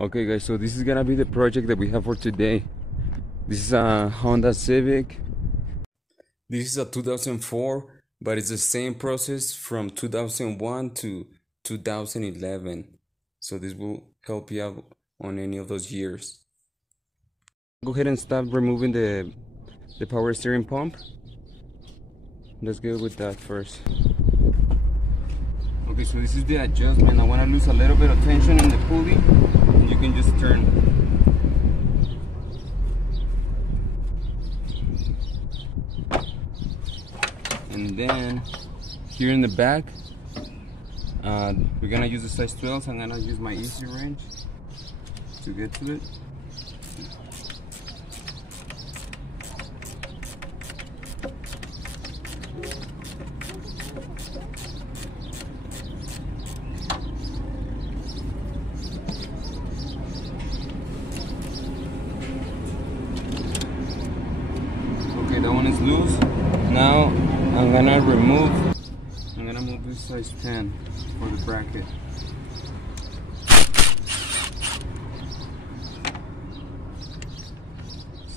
Okay guys, so this is gonna be the project that we have for today. This is a Honda Civic. This is a 2004, but it's the same process from 2001 to 2011. So this will help you out on any of those years. Go ahead and start removing the power steering pump. Let's go with that first. Okay, so this is the adjustment. I want to lose a little bit of tension in the pulley. You can just turn. And then here in the back, we're gonna use the size 12. So I'm gonna use my easy wrench to get to it. Okay, that one is loose. Now I'm gonna move this size 10 for the bracket.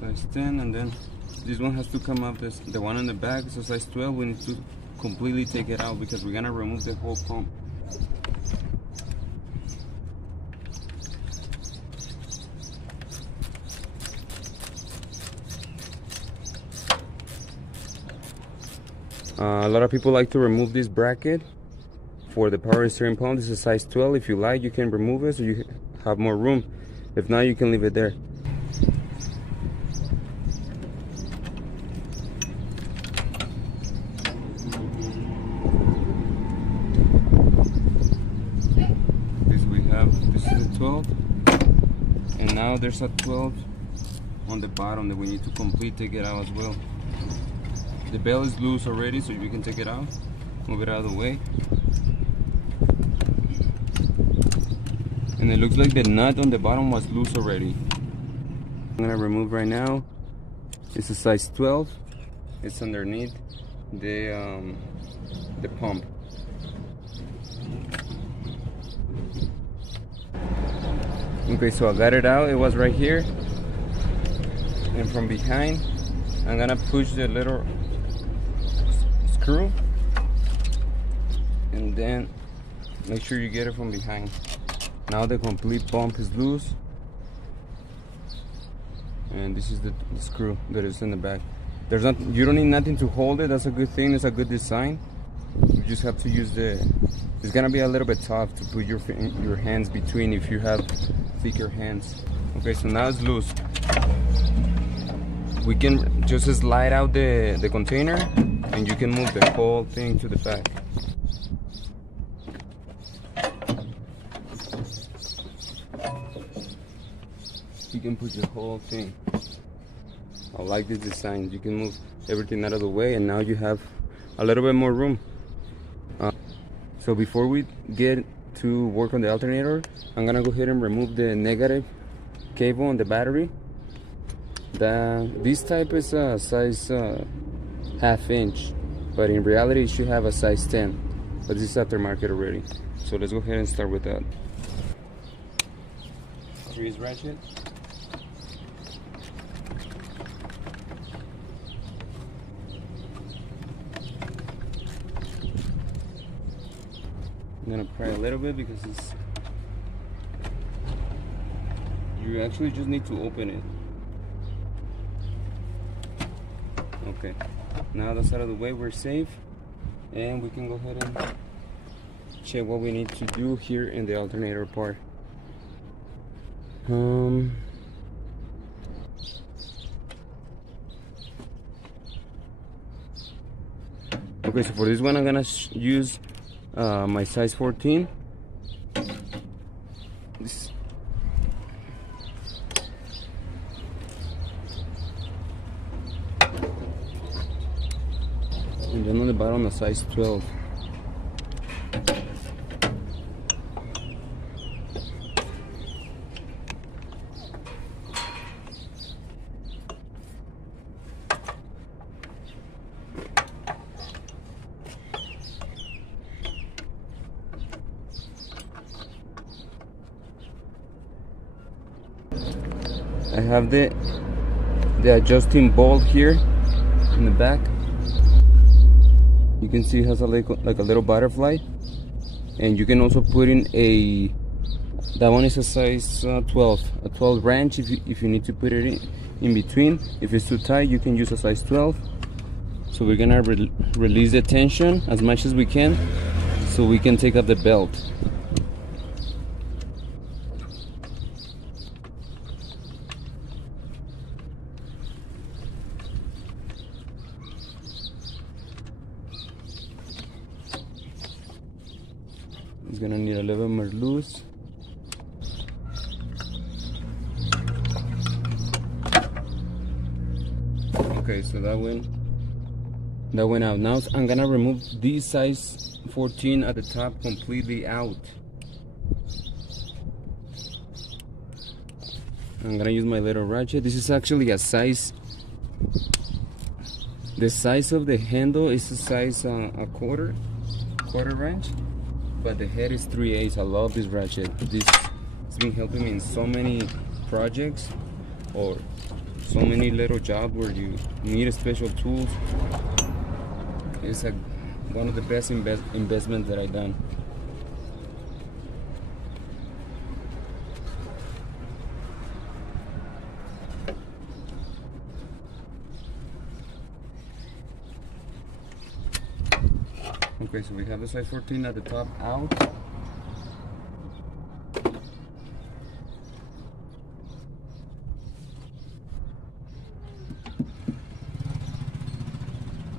Size 10, and then this one has to come up. The one on the back is a size 12. We need to completely take it out because we're gonna remove the whole pump. A lot of people like to remove this bracket for the power steering pump. This is a size 12. If you like, you can remove it so you have more room. If not, you can leave it there. This is a 12, and now there's a 12 on the bottom that we need to complete take it out as well. The bell is loose already, so we can take it out, move it out of the way. And it looks like the nut on the bottom was loose already. I'm gonna remove right now. It's a size 12. It's underneath the pump. Okay, so I got it out. It was right here, and from behind I'm gonna push the little screw, and then make sure you get it from behind. Now the complete pump is loose, and this is the screw that is in the back. You don't need nothing to hold it. That's a good thing. It's a good design. You just have to use it's gonna be a little bit tough to put your hands between if you have thicker hands. Okay, so now it's loose. We can just slide out the container, and you can move the whole thing to the back. You can put the whole thing. I like this design. You can move everything out of the way, and now you have a little bit more room. So before we get to work on the alternator, I'm gonna go ahead and remove the negative cable on the battery. This type is a size ½ inch, but in reality it should have a size 10, but this is aftermarket already. So let's go ahead and start with that. Grease ratchet. I'm gonna pry a little bit because you actually just need to open it. Okay, now that's out of the way, we're safe, and we can go ahead and check what we need to do here in the alternator part. Okay, so for this one I'm gonna use my size 14. And then on the bottom a size 12. I have the adjusting bolt here in the back. You can see it has like a little butterfly, and you can also put in that one is a size 12, a 12 wrench if you need to put it in between. If it's too tight, you can use a size 12. So we're gonna release the tension as much as we can so we can take out the belt. It's gonna need a little bit more loose. Okay, so that went out. Now I'm gonna remove this size 14 at the top completely out. I'm gonna use my little ratchet. This is actually a size, the size of the handle is a size a quarter wrench, but the head is 3/8. I love this ratchet. This has been helping me in so many projects or so many little jobs where you need special tools. It's one of the best investments that I've done. Okay, so we have the size 14 at the top out.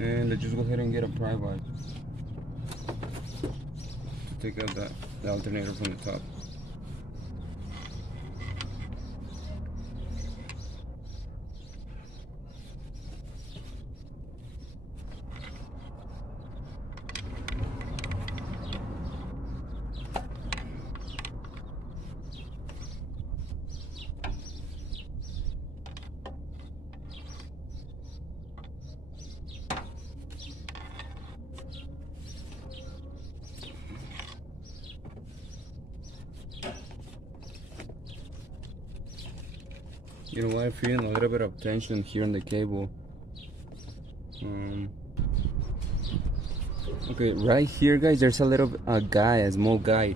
And let's just go ahead and get a pry bar to take out the alternator from the top. You know what, I'm feeling a little bit of tension here on the cable. Okay, right here guys, there's a small guy,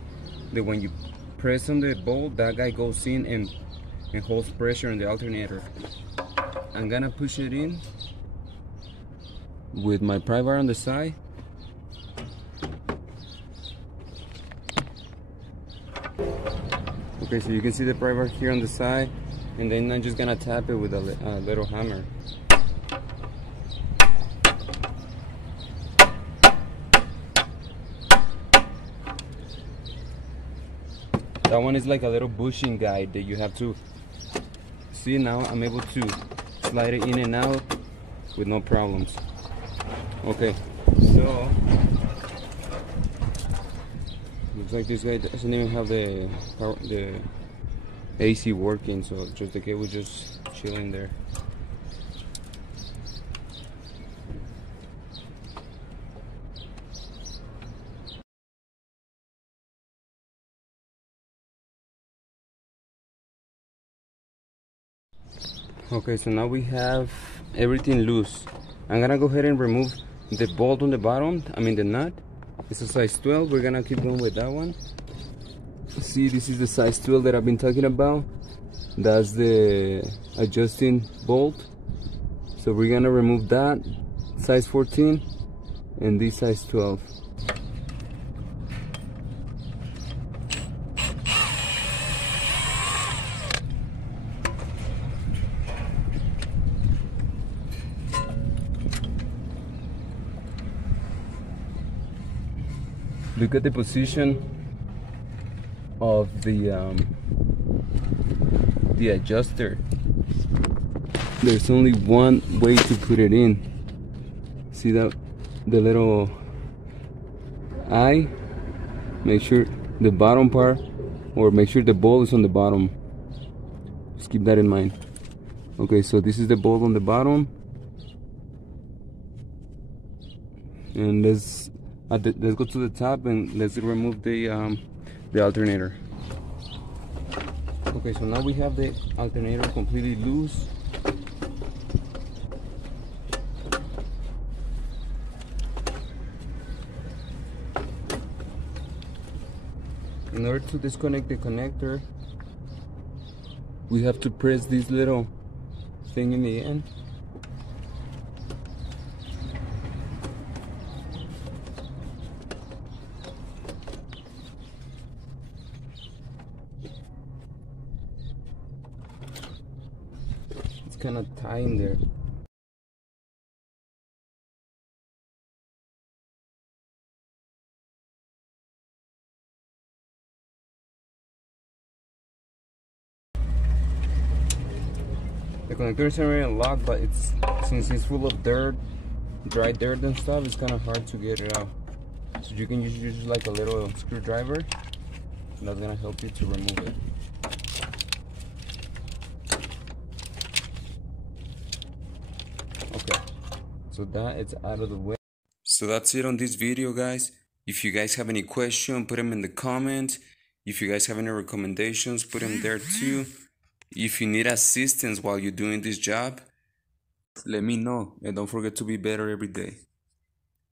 that when you press on the bolt, that guy goes in and holds pressure on the alternator. I'm gonna push it in with my pry bar on the side. Okay, so you can see the pry bar here on the side, and then I'm just gonna tap it with a little hammer. That one is like a little bushing guide that you have to see. Now I'm able to slide it in and out with no problems. Okay, so looks like this guy doesn't even have the AC working, so just the cable just chilling there. Okay, so now we have everything loose. I'm gonna go ahead and remove the bolt on the bottom, I mean the nut. It's a size 12, we're gonna keep going with that one. See, this is the size 12 that I've been talking about. That's the adjusting bolt. So we're gonna remove that size 14 and this size 12. Look at the position of the adjuster. There's only one way to put it in. See that, the little eye? Make sure the bottom part, or make sure the bolt is on the bottom. Just keep that in mind. Okay, so this is the bolt on the bottom, and let's go to the top and let's remove the alternator. Okay, so now we have the alternator completely loose. In order to disconnect the connector, we have to press this little thing in the end. It's kind of tight in there. The connector is already unlocked, but since it's full of dirt, dry dirt and stuff, it's kind of hard to get it out. So you can use like a little screwdriver, and that's gonna help you to remove it. Okay, so that it's out of the way. So that's it on this video, guys. If you guys have any questions, put them in the comments. If you guys have any recommendations, put them there too. If you need assistance while you're doing this job, let me know, and don't forget to be better every day.